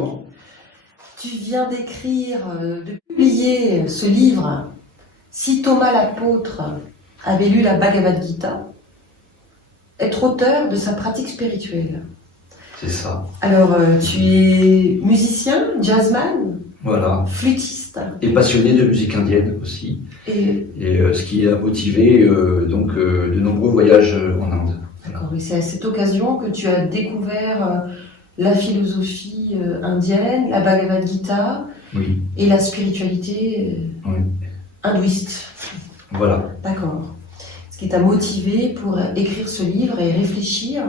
bonjour. Tu viens d'écrire, de publier ce livre, Si Thomas l'apôtre avait lu la Bhagavad Gita, être auteur de sa pratique spirituelle. C'est ça. Alors, tu es musicien, jazzman, Voilà. flûtiste. Et passionné de musique indienne aussi. Et Ce qui a motivé de nombreux voyages en Inde. d'accord. Et c'est à cette occasion que tu as découvert la philosophie indienne, la Bhagavad Gita Oui. et la spiritualité Oui. hindouiste. Voilà. D'accord. Ce qui t'a motivé pour écrire ce livre et réfléchir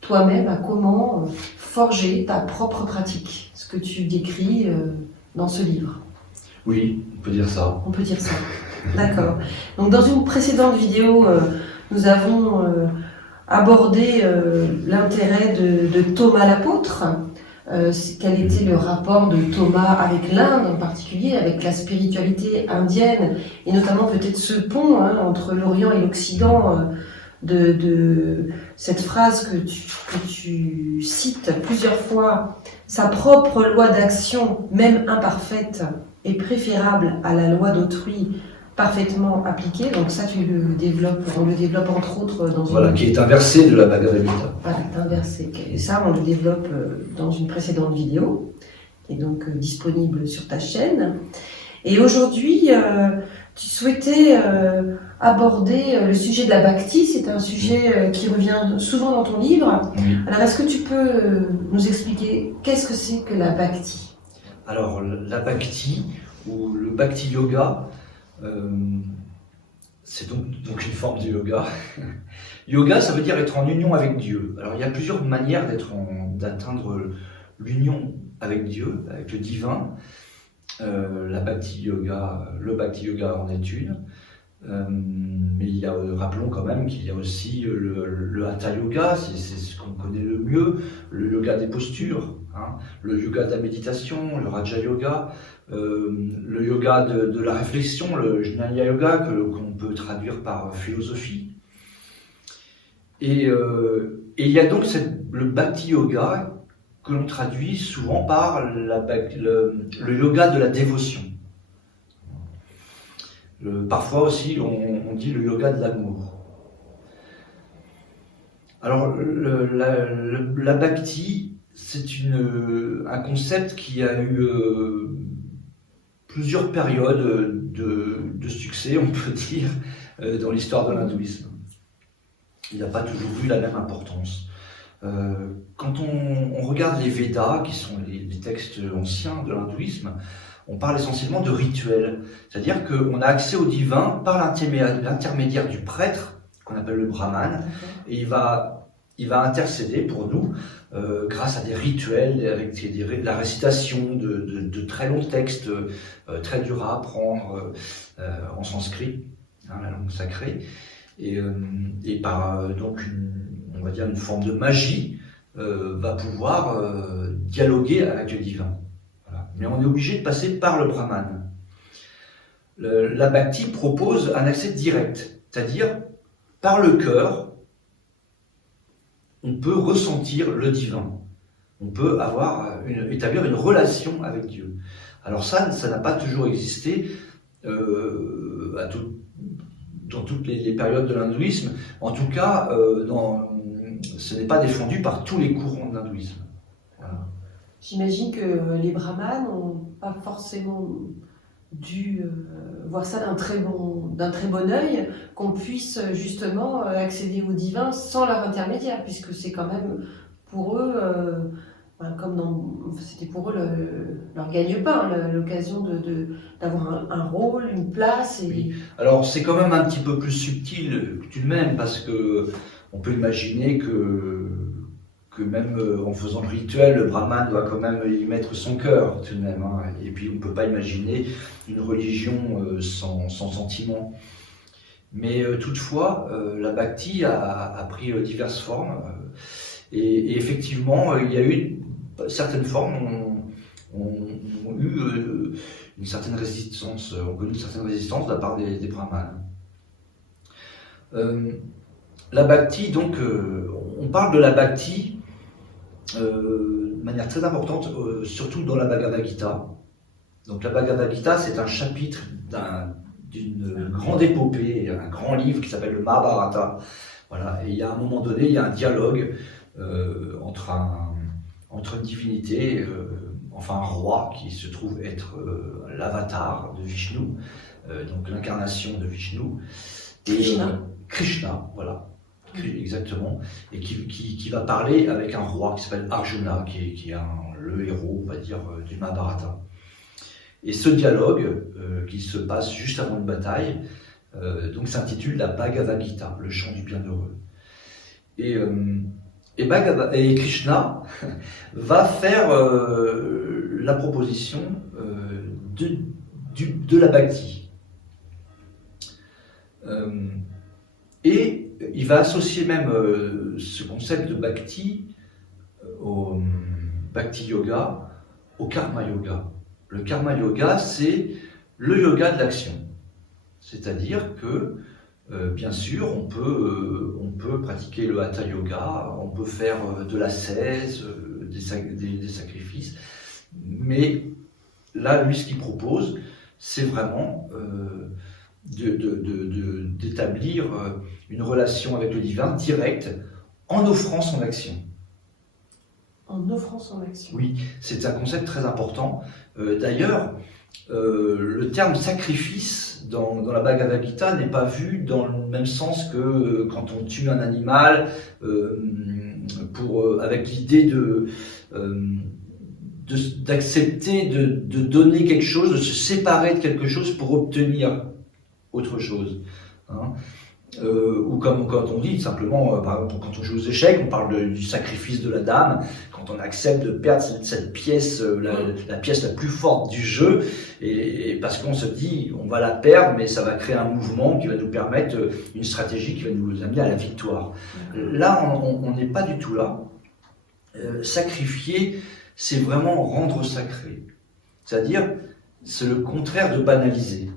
toi-même à comment forger ta propre pratique, ce que tu décris dans ce livre. Oui, on peut dire ça. On peut dire ça. D'accord. Donc dans une précédente vidéo, nous avons abordé l'intérêt de Thomas l'apôtre. Quel était le rapport de Thomas avec l'Inde en particulier, avec la spiritualité indienne, et notamment peut-être ce pont entre l'Orient et l'Occident, de cette phrase que tu cites plusieurs fois, sa propre loi d'action, même imparfaite, est préférable à la loi d'autrui parfaitement appliquée. Donc ça, on le développe entre autres dans Voilà, qui est un verset de la Bhagavad Gita. Voilà, un verset. Et ça, on le développe dans une précédente vidéo, qui est donc disponible sur ta chaîne. Et aujourd'hui, tu souhaitais aborder le sujet de la bhakti. C'est un sujet qui revient souvent dans ton livre. Oui. Alors, est-ce que tu peux nous expliquer qu'est-ce que c'est que la bhakti ? Alors, la bhakti, ou le bhakti yoga, c'est donc une forme de yoga. Yoga, ça veut dire être en union avec Dieu. Alors, il y a plusieurs manières d'atteindre l'union avec Dieu, avec le divin. Le bhakti yoga en est une. Mais rappelons quand même qu'il y a aussi le hatha yoga, c'est ce qu'on connaît le mieux, le yoga des postures, le yoga de la méditation, le raja yoga, le yoga de la réflexion, le jnana yoga qu'on peut traduire par philosophie. Et il y a donc le bhakti yoga que l'on traduit souvent par le yoga de la dévotion. Parfois aussi, on dit le yoga de l'amour. Alors, la bhakti, c'est un concept qui a eu plusieurs périodes de succès, on peut dire, dans l'histoire de l'hindouisme. Il n'a pas toujours eu la même importance. Quand on regarde les Védas, qui sont les textes anciens de l'hindouisme, on parle essentiellement de rituels. C'est-à-dire qu'on a accès au divin par l'intermédiaire du prêtre, qu'on appelle le brahman, et il va intercéder pour nous grâce à des rituels, avec la récitation de très longs textes, très durs à apprendre en sanskrit, la langue sacrée, et par donc on va dire une forme de magie, va pouvoir dialoguer avec le divin. Voilà. Mais on est obligé de passer par le brahman. La bhakti propose un accès direct, c'est-à-dire par le cœur, on peut ressentir le divin. On peut établir une relation avec Dieu. Alors ça n'a pas toujours existé dans toutes les périodes de l'hindouisme. En tout cas, ce n'est pas défendu par tous les courants de l'hindouisme. Voilà. J'imagine que les brahmanes n'ont pas forcément dû voir ça d'un très bon œil, qu'on puisse justement accéder au divin sans leur intermédiaire, puisque c'est quand même pour eux, c'était pour eux leur gagne-pain, l'occasion d'avoir un rôle, une place. Et... Oui. Alors c'est quand même un petit peu plus subtil tout de même, parce que on peut imaginer que même en faisant le rituel, le brahman doit quand même y mettre son cœur tout de même. Et puis on ne peut pas imaginer une religion sans sentiment. Mais toutefois, la bhakti a pris diverses formes. Et effectivement, il y a eu certaines formes ont eu une certaine résistance, ont connu une certaine résistance de la part des brahmanes. La bhakti, donc, on parle de la bhakti de manière très importante, surtout dans la Bhagavad Gita. Donc la Bhagavad Gita, c'est un chapitre d'une grande épopée, un grand livre qui s'appelle le Mahabharata. Voilà. Et il y a un moment donné, il y a un dialogue entre une divinité, enfin un roi qui se trouve être l'avatar de Vishnu, donc l'incarnation de Vishnu, et Krishna, voilà, exactement, et qui va parler avec un roi qui s'appelle Arjuna, qui est le héros, on va dire, du Mahabharata. Et ce dialogue, qui se passe juste avant une bataille, donc s'intitule la Bhagavad Gita, le chant du bienheureux. Et Krishna va faire la proposition de la bhakti. Et il va associer même ce concept de bhakti au bhakti yoga, au karma yoga. Le karma yoga, c'est le yoga de l'action. C'est-à-dire que, bien sûr, on peut pratiquer le hatha yoga, on peut faire de l'ascèse, des sacrifices, mais là, lui, ce qu'il propose, c'est vraiment d'établir une relation avec le divin directe en offrant son action. En offrant son action. Oui, c'est un concept très important. D'ailleurs, le terme sacrifice dans la Bhagavad Gita n'est pas vu dans le même sens que quand on tue un animal avec l'idée d'accepter de donner quelque chose, de se séparer de quelque chose pour obtenir autre chose. Hein. Ou comme quand on dit simplement, par exemple, quand on joue aux échecs, on parle du sacrifice de la dame, quand on accepte de perdre cette pièce, la pièce la plus forte du jeu, et parce qu'on se dit, on va la perdre, mais ça va créer un mouvement qui va nous permettre une stratégie qui va nous amener à la victoire. Là, on n'est pas du tout là. Sacrifier, c'est vraiment rendre sacré. C'est-à-dire, c'est le contraire de banaliser.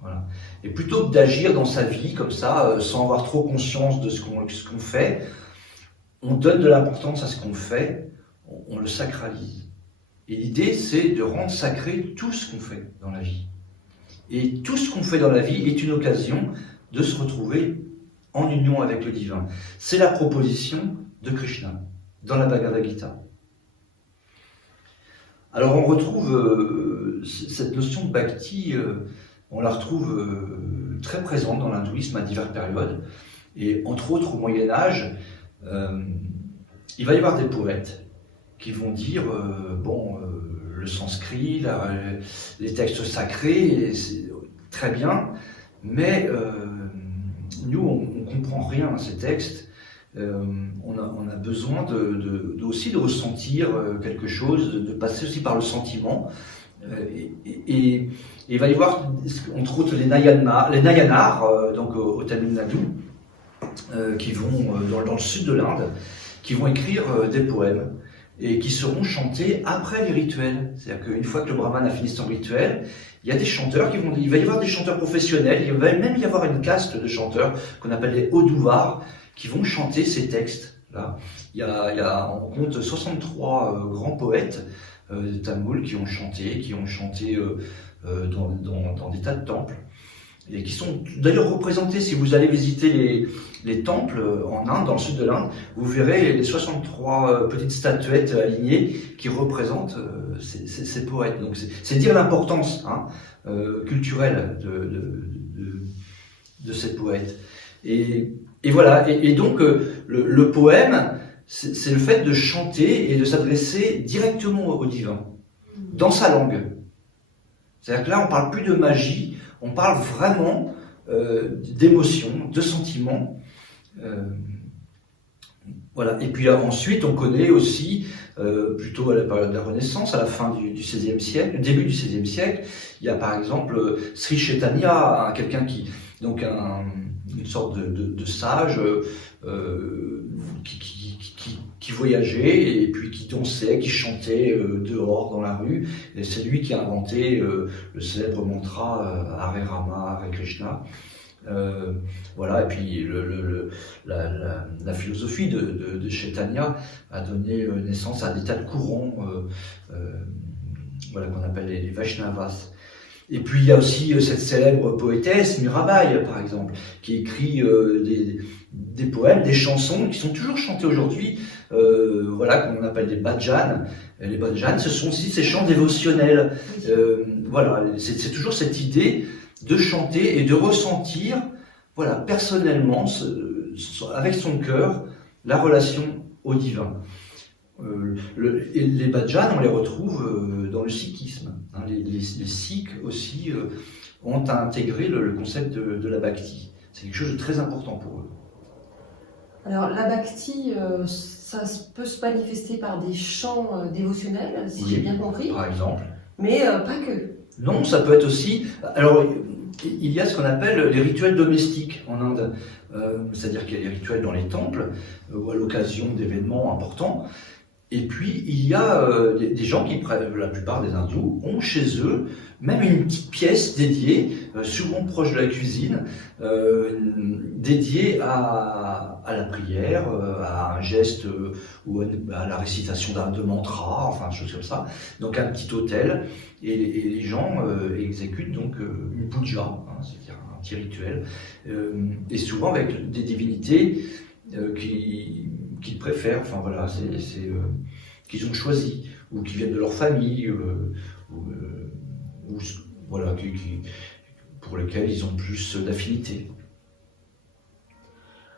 Voilà. Et plutôt que d'agir dans sa vie comme ça, sans avoir trop conscience de ce qu'on fait, on donne de l'importance à ce qu'on fait, on le sacralise. Et l'idée, c'est de rendre sacré tout ce qu'on fait dans la vie. Et tout ce qu'on fait dans la vie est une occasion de se retrouver en union avec le divin. C'est la proposition de Krishna dans la Bhagavad Gita. Alors on retrouve cette notion de bhakti, on la retrouve très présente dans l'hindouisme à diverses périodes. Et entre autres, au Moyen-Âge, il va y avoir des poètes qui vont dire, le sanskrit, les textes sacrés, c'est très bien, mais nous, on ne comprend rien à ces textes. On a besoin aussi de ressentir quelque chose, de passer aussi par le sentiment. Et il va y avoir, entre autres, les Nayanars, donc au Tamil Nadu, qui vont dans le sud de l'Inde, qui vont écrire des poèmes et qui seront chantés après les rituels. C'est-à-dire qu'une fois que le brahman a fini son rituel, il y a des chanteurs il va y avoir des chanteurs professionnels, il va même y avoir une caste de chanteurs qu'on appelle les Oduvars, qui vont chanter ces textes-là. On compte 63 grands poètes tamouls qui ont chanté dans des tas de temples, et qui sont d'ailleurs représentés. Si vous allez visiter les temples en Inde, dans le sud de l'Inde, vous verrez les 63 petites statuettes alignées qui représentent ces poètes. Donc c'est dire l'importance culturelle de ces poètes. Et voilà, et donc le poème, c'est le fait de chanter et de s'adresser directement au divin, dans sa langue. C'est-à-dire que là, on ne parle plus de magie, on parle vraiment d'émotion, de sentiments. Voilà. Et puis ensuite, on connaît aussi, plutôt à la période de la Renaissance, à la fin du XVIe siècle, début du XVIe siècle, il y a par exemple Sri Chaitanya, quelqu'un donc une sorte de sage qui voyageait et puis qui dansait, qui chantait dehors dans la rue. Et c'est lui qui a inventé le célèbre mantra Hare Rama, Hare Krishna. Voilà, et puis la philosophie de Chaitanya a donné naissance à des tas de courants voilà, qu'on appelle les Vaishnavas. Et puis il y a aussi cette célèbre poétesse Mirabai, par exemple, qui écrit des poèmes, des chansons qui sont toujours chantées aujourd'hui, voilà, qu'on appelle des bhajans. Et les bhajans, ce sont aussi ces chants dévotionnels. Voilà, c'est toujours cette idée de chanter et de ressentir, voilà, personnellement, avec son cœur, la relation au divin. Et les bhajans, on les retrouve dans le sikhisme. Hein, les sikhs aussi ont intégré le concept de la bhakti. C'est quelque chose de très important pour eux. Alors la bhakti, ça peut se manifester par des chants dévotionnels, si j'ai bien compris. Par exemple. Mais pas que. Non, ça peut être aussi... Alors, il y a ce qu'on appelle les rituels domestiques en Inde. C'est-à-dire qu'il y a les rituels dans les temples, ou à l'occasion d'événements importants. Et puis, il y a des gens qui, la plupart des hindous, ont chez eux même une petite pièce dédiée, souvent proche de la cuisine, dédiée à la prière, à un geste ou à la récitation de mantras, enfin, des choses comme ça. Donc, un petit autel. Et les gens exécutent donc une puja, hein, c'est-à-dire un petit rituel, et souvent avec des divinités qu'ils préfèrent, enfin voilà, qu'ils ont choisi, ou qui viennent de leur famille, ou voilà, pour lesquels ils ont plus d'affinité.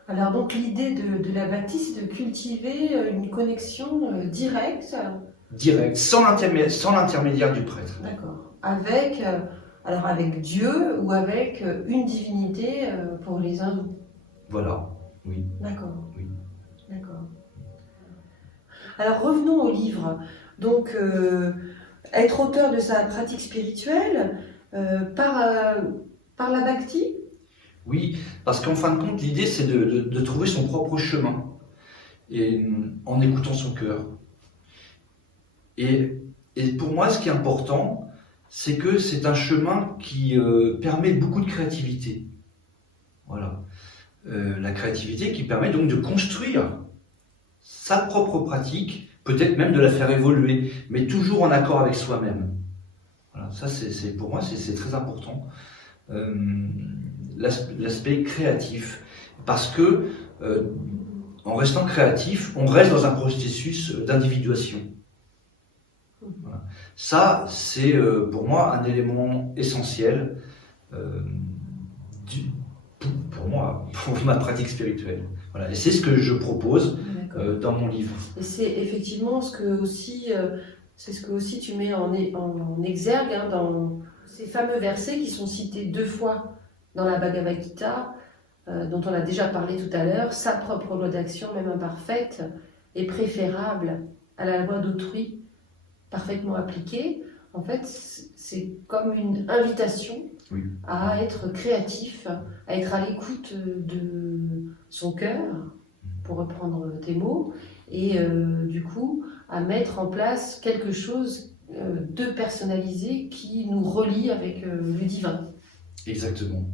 Alors donc l'idée de la bhakti, c'est de cultiver une connexion directe. Direct, sans l'intermédiaire du prêtre. D'accord. Alors avec Dieu ou avec une divinité pour les hindous. Voilà, oui. D'accord. Oui. D'accord. Alors revenons au livre. Donc être auteur de sa pratique spirituelle par la bhakti. Oui, parce qu'en fin de compte, l'idée c'est de trouver son propre chemin, et en écoutant son cœur. Et pour moi, ce qui est important, c'est que c'est un chemin qui permet beaucoup de créativité. Voilà. La créativité qui permet donc de construire sa propre pratique, peut-être même de la faire évoluer, mais toujours en accord avec soi-même. Voilà. Ça, pour moi, c'est très important. L'aspect créatif. Parce que, en restant créatif, on reste dans un processus d'individuation. Voilà. Ça, c'est pour moi un élément essentiel pour moi, pour ma pratique spirituelle. Voilà. Et c'est ce que je propose dans mon livre. Et c'est effectivement ce que aussi tu mets en exergue hein, dans ces fameux versets qui sont cités 2 fois dans la Bhagavad Gita, dont on a déjà parlé tout à l'heure. Sa propre loi d'action, même imparfaite, est préférable à la loi d'autrui parfaitement appliquée. En fait, c'est comme une invitation à être créatif, à être à l'écoute de son cœur, pour reprendre tes mots, et du coup, à mettre en place quelque chose de personnalisé qui nous relie avec le divin. Exactement.